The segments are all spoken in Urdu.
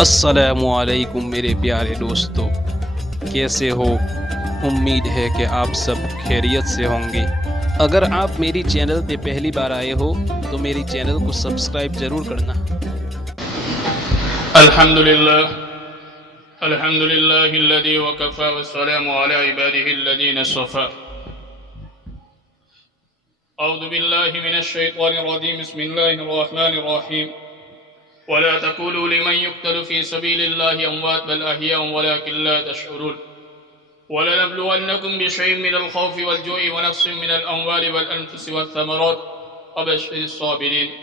السلام علیکم میرے پیارے دوستو، کیسے ہو؟ امید ہے کہ آپ سب خیریت سے ہوں گے۔ اگر آپ میری چینل پہ پہلی بار آئے ہو تو میری چینل کو سبسکرائب ضرور کرنا۔ الحمدللہ الذی وکفى والسلام علی عباده الذین اصطفى۔ اعوذ باللہ من الشیطان الرجیم، بسم اللہ الرحمن الرحیم۔ ولا تقولوا لمن يقتل في سبيل الله أموات بل أحياء ولكن لا تشعرون ولنبلونكم بشيء من الخوف والجوع ونقص من الأموال والأنفس والثمرات وبشر الصابرين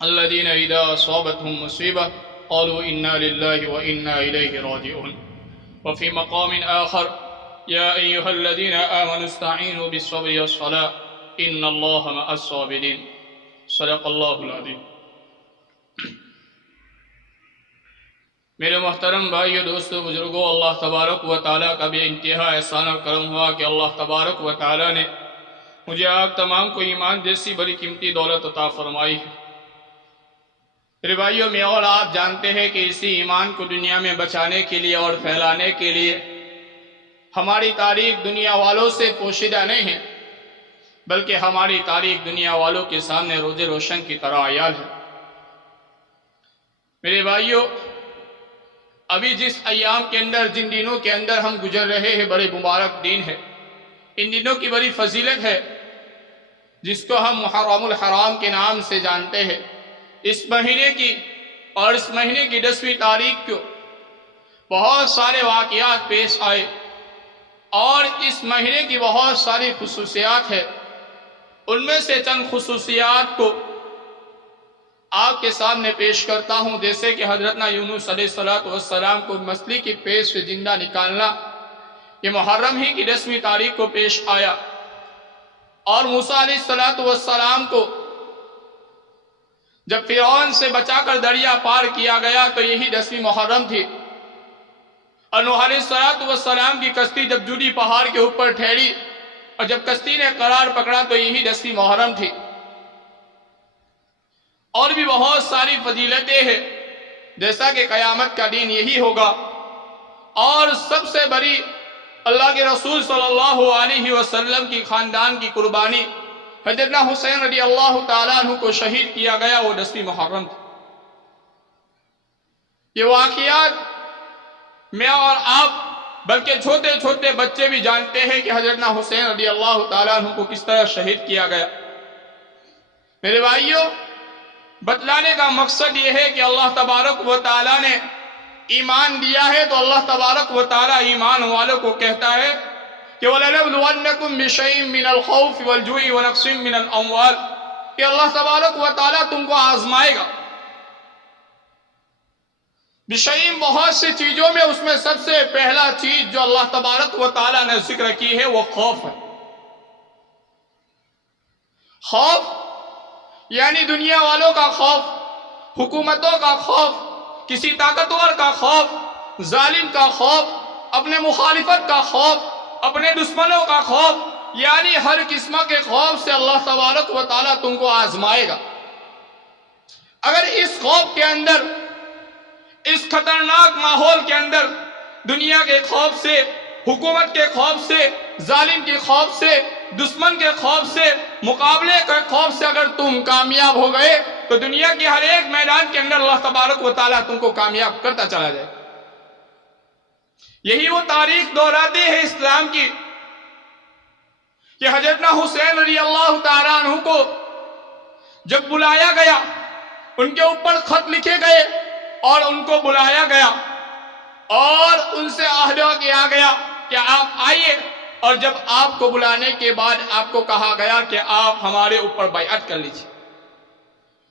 الذين إذا أصابتهم مصيبة قالوا إنا لله وإنا إليه راجعون۔ وفي مقام آخر يا أيها الذين آمنوا استعينوا بالصبر والصلاة إن الله مع الصابرين۔ صدق اللہ العظیم۔ میرے محترم بھائیو، دوستو، بزرگوں، اللہ تبارک و تعالیٰ کا بے انتہا احسان اور کرم ہوا کہ اللہ تبارک و تعالیٰ نے مجھے آپ تمام کو ایمان جیسی بڑی قیمتی دولت عطا فرمائی ہے۔ میرے بھائیو، میں اور آپ جانتے ہیں کہ اسی ایمان کو دنیا میں بچانے کے لیے اور پھیلانے کے لیے ہماری تاریخ دنیا والوں سے پوشیدہ نہیں ہے، بلکہ ہماری تاریخ دنیا والوں کے سامنے روز روشن کی طرح عیان ہے۔ میرے بھائیو، ابھی جس ایام کے اندر، جن دنوں کے اندر ہم گزر رہے ہیں، بڑے مبارک دن ہے۔ ان دنوں کی بڑی فضیلت ہے جس کو ہم محرم الحرام کے نام سے جانتے ہیں۔ اس مہینے کی اور اس مہینے کی 10ویں تاریخ کو بہت سارے واقعات پیش آئے اور اس مہینے کی بہت ساری خصوصیات ہیں۔ ان میں سے چند خصوصیات کو آپ کے سامنے پیش کرتا ہوں، جیسے کہ حضرت یونس علیہ السلام کو مچھلی کی پیٹ سے زندہ نکالنا، یہ محرم ہی کی 10ویں تاریخ کو پیش آیا، اور موسیٰ علیہ السلام کو جب فرعون سے بچا کر دریا پار کیا گیا تو یہی 10ویں محرم تھی، اور نوح علیہ السلام کی کشتی جب جودی پہاڑ کے اوپر ٹھہری اور جب کشتی نے قرار پکڑا تو یہی 10ویں محرم تھی۔ اور بھی بہت ساری فضیلتیں ہیں، جیسا کہ قیامت کا دن یہی ہوگا، اور سب سے بڑی اللہ کے رسول صلی اللہ علیہ وسلم کی خاندان کی قربانی حضرت حسین رضی اللہ تعالیٰ عنہ کو شہید کیا گیا، وہ 10ویں محرم تھی۔ یہ واقعات میں اور آپ بلکہ چھوٹے چھوٹے بچے بھی جانتے ہیں کہ حضرت حسین رضی اللہ تعالیٰ عنہ کو کس طرح شہید کیا گیا۔ میرے بھائیوں، بتلانے کا مقصد یہ ہے کہ اللہ تبارک و تعالیٰ نے ایمان دیا ہے تو اللہ تبارک و تعالیٰ ایمان والوں کو کہتا ہے کہ وَلَنَبْلُوَنَّكُمْ بِشَيْءٍ مِّنَ الْخَوْفِ وَالْجُوعِ وَنَقْصٍ مِّنَ الْأَمْوَالِ، کہ اللہ تبارک و تعالیٰ تم کو آزمائے گا۔ بشیء بہت سی چیزوں میں، اس میں سب سے پہلا چیز جو اللہ تبارک و تعالیٰ نے ذکر کی ہے وہ خوف ہے۔ خوف یعنی دنیا والوں کا خوف، حکومتوں کا خوف، کسی طاقتور کا خوف، ظالم کا خوف، اپنے مخالفت کا خوف، اپنے دشمنوں کا خوف، یعنی ہر قسم کے خوف سے اللہ تبارک و تعالیٰ تم کو آزمائے گا۔ اگر اس خوف کے اندر، اس خطرناک ماحول کے اندر، دنیا کے خوف سے، حکومت کے خوف سے، ظالم کے خوف سے، دشمن کے خوف سے، مقابلے کے خوف سے اگر تم کامیاب ہو گئے تو دنیا کے ہر ایک میدان کے اندر اللہ تبارک و تعالیٰ تم کو کامیاب کرتا چلا جائے۔ یہی وہ تاریخ دہراتی ہے اسلام کی کہ حضرت حسین رضی اللہ تعالیٰ عنہ کو جب بلایا گیا، ان کے اوپر خط لکھے گئے اور ان کو بلایا گیا اور ان سے عہدہ کیا گیا کہ آپ آئیے، اور جب آپ کو بلانے کے بعد آپ کو کہا گیا کہ آپ ہمارے اوپر بیعت کر لیجئے،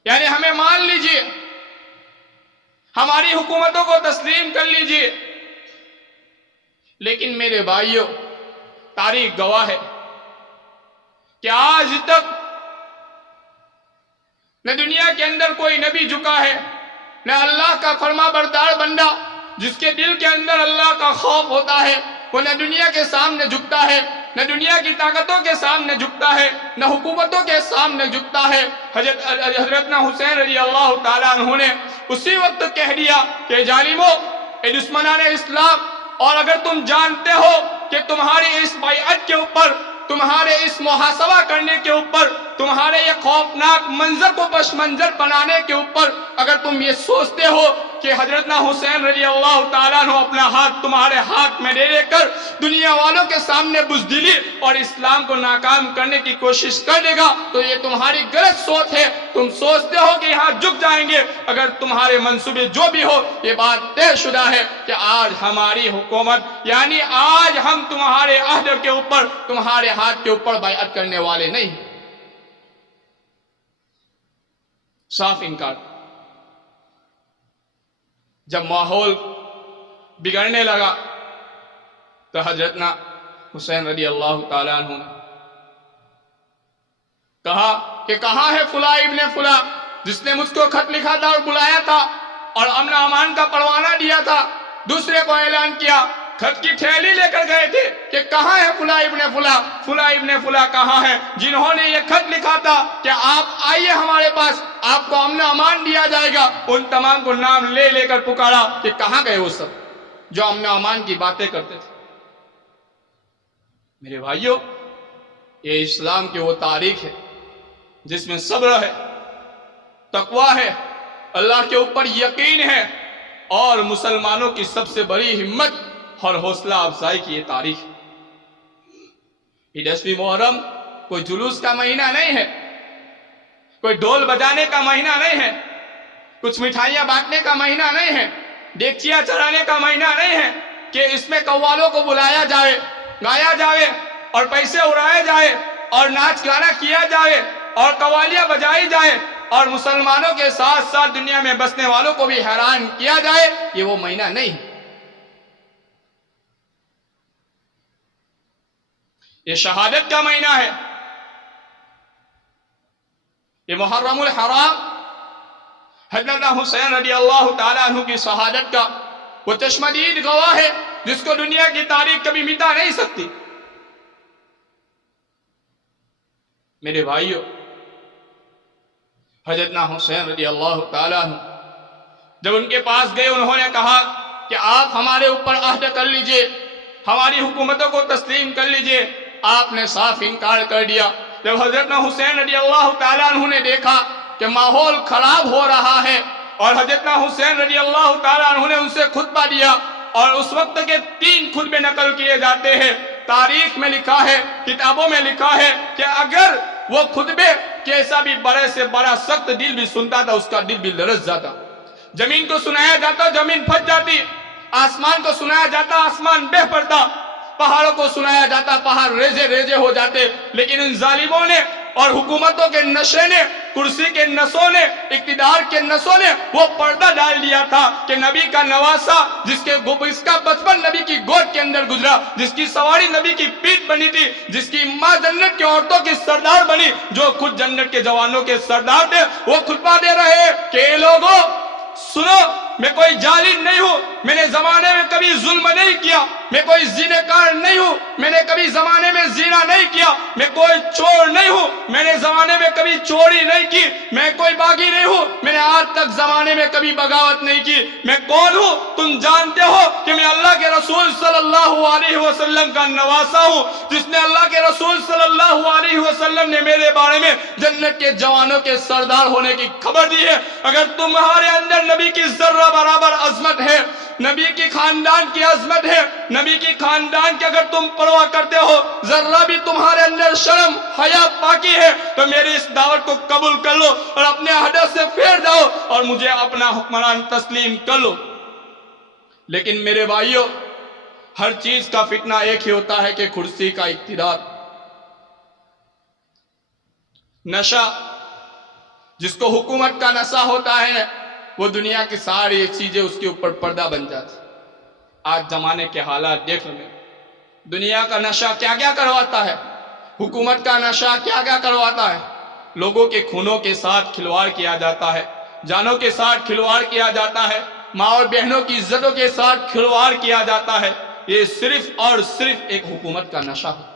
یعنی ہمیں مان لیجئے، ہماری حکومتوں کو تسلیم کر لیجئے۔ لیکن میرے بھائیوں، تاریخ گواہ ہے کہ آج تک نہ دنیا کے اندر کوئی نبی جھکا ہے، نہ اللہ کا فرما بردار بندہ جس کے دل کے اندر اللہ کا خوف ہوتا ہے، وہ نہ دنیا کے سامنے جھکتا ہے، نہ دنیا کی طاقتوں کے سامنے جھکتا ہے، نہ حکومتوں کے سامنے جھکتا ہے۔ حضرتنا حسین رضی اللہ تعالیٰ عنہ نے اسی وقت کہہ دیا کہ ظالموں، اے دشمنان اسلام، اور اگر تم جانتے ہو کہ تمہاری اس بیعت کے اوپر، تمہارے اس محاسبہ کرنے کے اوپر، تمہارے یہ خوفناک منظر کو پس منظر بنانے کے اوپر اگر تم یہ سوچتے ہو کہ حضرتنا حسین رضی اللہ تعالیٰ عنہ اپنا ہاتھ تمہارے ہاتھ میں لے کر دنیا والوں کے سامنے بزدلی اور اسلام کو ناکام کرنے کی کوشش کر دے گا، تو یہ تمہاری غلط سوچ ہے۔ تم سوچتے ہو کہ یہاں جھک جائیں گے، اگر تمہارے منصوبے جو بھی ہو، یہ بات طے شدہ ہے کہ آج ہماری حکومت، یعنی آج ہم تمہارے عہد کے اوپر، تمہارے ہاتھ کے اوپر بیعت کرنے والے نہیں۔ صاف انکار۔ جب ماحول بگڑنے لگا تو حضرتنا حسین رضی اللہ تعالیٰ عنہ نے کہا کہ کہاں ہے فلاں ابن فلاں جس نے مجھ کو خط لکھا تھا اور بلایا تھا اور امن امان کا پروانہ دیا تھا، دوسرے کو اعلان کیا، خط کی تھیلی لے کر گئے تھے کہ کہاں ہے فلاں ابن فلاں، فلاں ابن فلاں کہاں ہے جنہوں نے یہ خط لکھا تھا کہ آپ آئیے ہمارے پاس، آپ کو امن امان دیا جائے گا۔ ان تمام کو نام لے لے کر پکارا کہ کہاں گئے وہ سب جو امن امان کی باتیں کرتے تھے۔ میرے بھائیوں، یہ اسلام کی وہ تاریخ ہے جس میں صبر ہے، تقوی ہے، اللہ کے اوپر یقین ہے، اور مسلمانوں کی سب سے بڑی ہمت اور حوصلہ افزائی کی یہ تاریخ۔ یہ 10ویں محرم کوئی جلوس کا مہینہ نہیں ہے، کوئی ڈھول بجانے کا مہینہ نہیں ہے، کچھ مٹھائیاں بانٹنے کا مہینہ نہیں ہے، دیگچیاں چڑھانے کا مہینہ نہیں ہے کہ اس میں قوالوں کو بلایا جائے، گایا جائے اور پیسے اڑائے جائے اور ناچ گانا کیا جائے اور قوالیاں بجائی جائے اور مسلمانوں کے ساتھ ساتھ دنیا میں بسنے والوں کو بھی حیران کیا جائے۔ یہ وہ مہینہ نہیں ہے، یہ شہادت کا مہینہ ہے، یہ محرم الحرام حضرت حسین رضی اللہ تعالیٰ عنہ کی شہادت کا وہ چشمدید گواہ ہے جس کو دنیا کی تاریخ کبھی مٹا نہیں سکتی۔ میرے بھائیوں، حضرت حسین رضی اللہ تعالیٰ عنہ جب ان کے پاس گئے، انہوں نے کہا کہ آپ ہمارے اوپر عہد کر لیجئے، ہماری حکومتوں کو تسلیم کر لیجئے۔ آپ نے صاف انکار کر دیا۔ جب حضرت حسین رضی اللہ تعالیٰ عنہ نے دیکھا کہ ماحول خراب ہو رہا ہے اور حضرت حسین رضی اللہ تعالیٰ عنہ نے ان سے خطبہ دیا، اور اس وقت کے 3 خطبے نقل کیے جاتے ہیں، تاریخ میں لکھا ہے، کتابوں میں لکھا ہے کہ اگر وہ خطبے کیسا بھی بڑے سے بڑا سخت دل بھی سنتا تھا، اس کا دل بھی لرز جاتا، زمین کو سنایا جاتا زمین پھٹ جاتی، آسمان کو سنایا جاتا آسمان بہ پڑتا، پہاڑوں کو سنایا جاتا پہاڑ ریزے ریزے ہو جاتے۔ لیکن ان ظالموں نے اور حکومتوں کے نشے نے، کرسی کے نسوں نے، اقتدار کے نسوں نے وہ پردہ ڈال دیا تھا کہ نبی کا نواسا، جس کا بچپن نبی کی گود کے اندر گزرا، جس کی سواری نبی کی پیٹھ بنی تھی، جس کی ماں جنت کے عورتوں کی سردار بنی، جو خود جنت کے جوانوں کے سردار تھے، وہ خطبہ دے رہے کہ اے لوگوں سنو، میں کوئی جالم نہیں ہوں، میں نے زمانے میں کبھی ظلم نہیں کیا، میں کوئی زنا کار نہیں ہوں، میں نے کبھی زمانے میں زنا نہیں کیا، میں کوئی چور نہیں ہوں، میں نے زمانے میں کبھی چوری نہیں کی، میں کوئی باغی نہیں ہوں، میں نے آج تک زمانے میں کبھی بغاوت نہیں کی۔ میں کون ہوں تم جانتے ہو کہ میں اللہ کے رسول صلی اللہ علیہ وسلم کا نواسا ہوں، جس نے اللہ کے رسول صلی اللہ علیہ وسلم نے میرے بارے میں جنت کے جوانوں کے سردار ہونے کی خبر دی ہے۔ اگر تمہارے اندر نبی کی ذرہ برابر عظمت ہے، نبی کی خاندان کی عظمت ہے، نبی کی خاندان کی اگر تم پرواہ کرتے ہو، ذرہ بھی تمہارے اندر شرم حیا پاکی ہے، تو میری اس دعوت کو قبول کر لو اور اپنے عہدے سے پھیر جاؤ اور مجھے اپنا حکمران تسلیم کر لو۔ لیکن میرے بھائیوں، ہر چیز کا فتنہ ایک ہی ہوتا ہے کہ کرسی کا اقتدار، نشہ، جس کو حکومت کا نشہ ہوتا ہے، وہ دنیا کی ساری چیزیں اس کے اوپر پردہ بن جاتی۔ آج زمانے کے حالات دیکھ لو، دنیا کا نشہ کیا کیا کرواتا ہے، حکومت کا نشہ کیا کیا کرواتا ہے، لوگوں کے خونوں کے ساتھ کھلواڑ کیا جاتا ہے، جانوں کے ساتھ کھلواڑ کیا جاتا ہے، ماں اور بہنوں کی عزتوں کے ساتھ کھلواڑ کیا جاتا ہے۔ یہ صرف اور صرف ایک حکومت کا نشہ ہے۔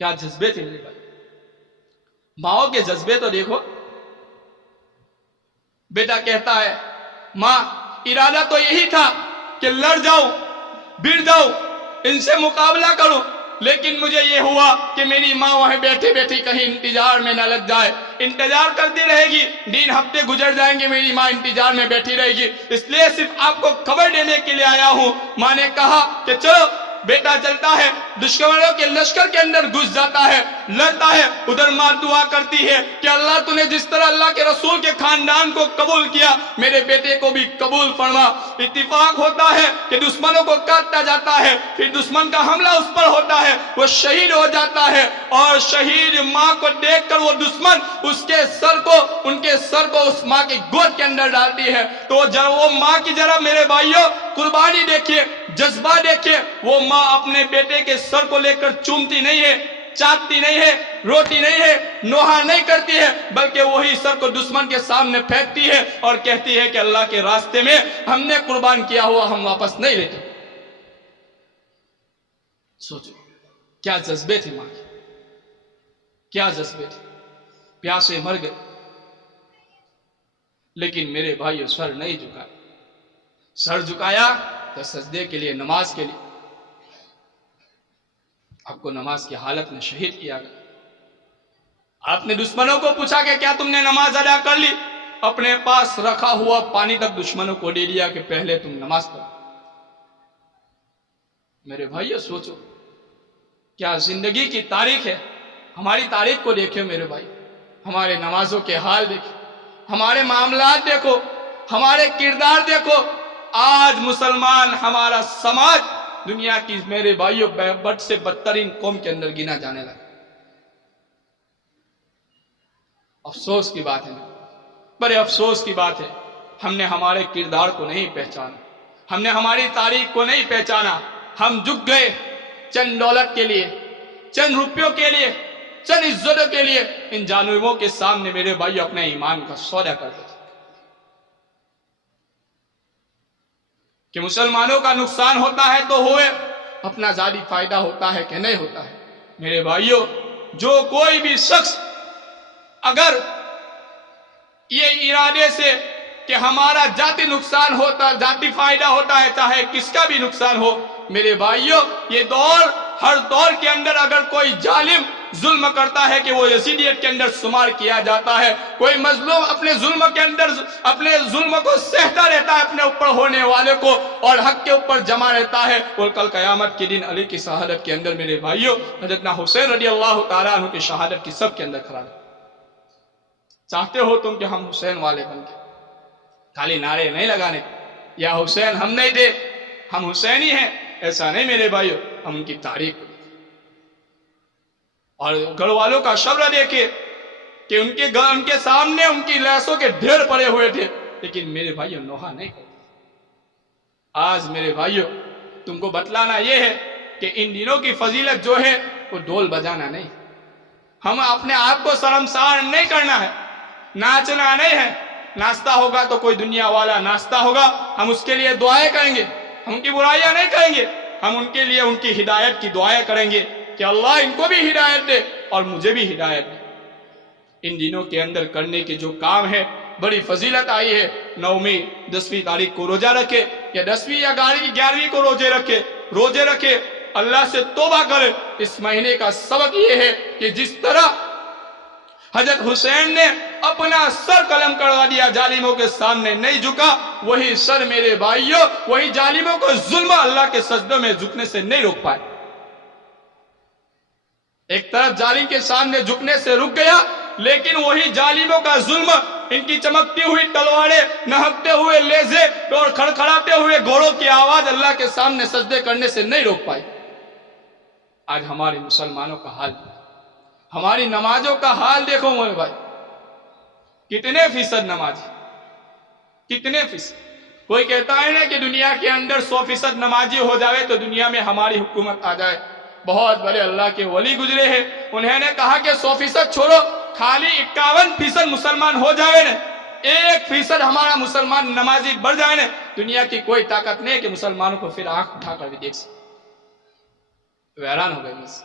کیا جذبے تھے میرے بھائی. ماؤں کے جذبے تو دیکھو. بیٹا کہتا ہے ماں ارادہ تو یہی تھا کہ لڑ جاؤں, بڑھ جاؤں, ان سے مقابلہ کروں, لیکن مجھے یہ ہوا کہ میری ماں وہیں بیٹھی بیٹھی کہیں انتظار میں نہ لگ جائے. انتظار کرتی رہے گی, 3 ہفتے گزر جائیں گے, میری ماں انتظار میں بیٹھی رہے گی. اس لیے صرف آپ کو خبر دینے کے لیے آیا ہوں. ماں نے کہا کہ چلو. بیٹا چلتا ہے, دشمنوں کے لشکر کے اندر گھس جاتا ہے, لڑتا ہے. ادھر ماں دعا کرتی ہے کہ اللہ تو نے جس طرح اللہ کے رسول کے خاندان کو قبول کیا, میرے بیٹے کو بھی قبول فرما. اتفاق ہوتا ہے کہ دشمنوں کو کاٹتا جاتا ہے, پھر دشمن کا حملہ اس پر ہوتا ہے, وہ شہید ہو جاتا ہے. اور شہید ماں کو دیکھ کر وہ دشمن اس کے سر کو اس ماں کی گود کے اندر ڈالتی ہے. تو وہ ماں کی ذرا میرے بھائیوں قربانی دیکھیے, جذبہ دیکھیے. وہ ماں اپنے بیٹے کے سر کو لے کر چومتی نہیں ہے, چاٹتی نہیں ہے, روتی نہیں ہے, نوحہ نہیں کرتی ہے, بلکہ وہی سر کو دشمن کے سامنے پھینکتی ہے اور کہتی ہے کہ اللہ کے راستے میں ہم نے قربان کیا ہوا ہم واپس نہیں لیتے. سوچو کیا جذبے تھے ماں کے, کیا جذبے تھے. پیاسے مر گئے, لیکن میرے بھائیو سر نہیں جھکایا. سر جھکایا تو سجدے کے لیے, نماز کے لیے. آپ کو نماز کی حالت میں شہید کیا گیا. آپ نے دشمنوں کو پوچھا کہ کیا تم نے نماز ادا کر لی؟ اپنے پاس رکھا ہوا پانی تک دشمنوں کو دے دیا کہ پہلے تم نماز پڑھو. میرے بھائیو سوچو کیا زندگی کی تاریخ ہے. ہماری تاریخ کو دیکھو میرے بھائی, ہمارے نمازوں کے حال دیکھو, ہمارے معاملات دیکھو, ہمارے کردار دیکھو. آج مسلمان ہمارا سماج دنیا کی میرے بھائیوں بد سے بدترین قوم کے اندر گنا جانے لگا. افسوس کی بات ہے, بڑے افسوس کی بات ہے. ہم نے ہمارے کردار کو نہیں پہچانا, ہم نے ہماری تاریخ کو نہیں پہچانا. ہم جھک گئے چند دولت کے لیے, چند روپیوں کے لیے, چند عزتوں کے لیے. ان جانوروں کے سامنے میرے بھائی اپنے ایمان کا سودا کرتے تھے. کہ مسلمانوں کا نقصان ہوتا ہے تو ہوئے, اپنا ذاتی فائدہ ہوتا ہے کہ نہیں ہوتا ہے. میرے بھائیوں جو کوئی بھی شخص اگر یہ ارادے سے کہ ہمارا ذاتی نقصان ہوتا, ذاتی فائدہ ہوتا ہے, چاہے کس کا بھی نقصان ہو, میرے بھائیوں یہ دور, ہر دور کے اندر اگر کوئی ظالم ظلم کرتا ہے کہ وہ یزیدیت کے اندر شمار کیا جاتا ہے. کوئی مظلوم اپنے ظلم کے اندر اپنے ظلم کو سہتا رہتا ہے اپنے اوپر ہونے والے کو, اور حق کے اوپر جمع رہتا ہے. اور کل قیامت کے دن علی کی شہادت کے اندر میرے بھائیوں حضرت حسین رضی اللہ تعالیٰ عنہ کی شہادت کی سب کے اندر کھڑا ہے. چاہتے ہو تم کہ ہم حسین والے بن کے خالی نعرے نہیں لگانے یا حسین ہم نہیں دے ہم حسینی ہیں, ایسا نہیں میرے بھائیوں. ہم ان کی تاریخ کو اور گھر والوں کا شبر دیکھے کہ ان کے سامنے ان کی لاشوں کے ڈھیر پڑے ہوئے تھے, لیکن میرے بھائیوں نوحہ نہیں کرتے. آج میرے بھائیوں تم کو بتلانا یہ ہے کہ ان دنوں کی فضیلت جو ہے وہ ڈھول بجانا نہیں. ہم اپنے آپ کو شرمسار نہیں کرنا ہے, ناچنا نہیں ہے. ناچتا ہوگا تو کوئی دنیا والا ناچتا ہوگا, ہم اس کے لیے دعائیں کریں گے, ہم ان کی برائیاں نہیں کریں گے. ہم ان کے لیے ان کی ہدایت کی دعائیں کریں گے کہ اللہ ان کو بھی ہدایت دے اور مجھے بھی ہدایت دے. ان دنوں کے اندر کرنے کے جو کام ہے بڑی فضیلت آئی ہے. 9ویں 10ویں تاریخ کو روزہ رکھے, یا 10ویں یا 11ویں کو روزے رکھے, اللہ سے توبہ کرے. اس مہینے کا سبق یہ ہے کہ جس طرح حضرت حسین نے اپنا سر قلم کروا دیا, ظالموں کے سامنے نہیں جھکا, وہی سر میرے بھائیوں وہی ظالموں کو ظلم اللہ کے سجدوں میں جھکنے سے نہیں روک پائے. ایک طرف ظالم کے سامنے جھکنے سے رک گیا, لیکن وہی ظالموں کا ظلم, ان کی چمکتی ہوئی تلواریں, نہکتے ہوئے لیزے اور کھڑکھڑاتے ہوئے گھوڑوں کی آواز اللہ کے سامنے سجدے کرنے سے نہیں روک پائی. آج ہمارے مسلمانوں کا حال, ہماری نمازوں کا حال دیکھو میرے بھائی, کتنے فیصد نمازی, کتنے فیصد. کوئی کہتا ہے نا کہ دنیا کے اندر 100% نمازی ہو جائے تو دنیا میں ہماری حکومت آ جائے. بہت بڑے اللہ کے ولی گزرے ہیں, انہوں نے کہا کہ 100% چھوڑو, خالی 51% مسلمان ہو جائے نا, 1% ہمارا مسلمان نمازی بڑھ جائے نا, دنیا کی کوئی طاقت نہیں کہ مسلمانوں کو پھر آنکھ اٹھا کر بھی دیکھ سکے. حیران ہو گئے مجھ سے.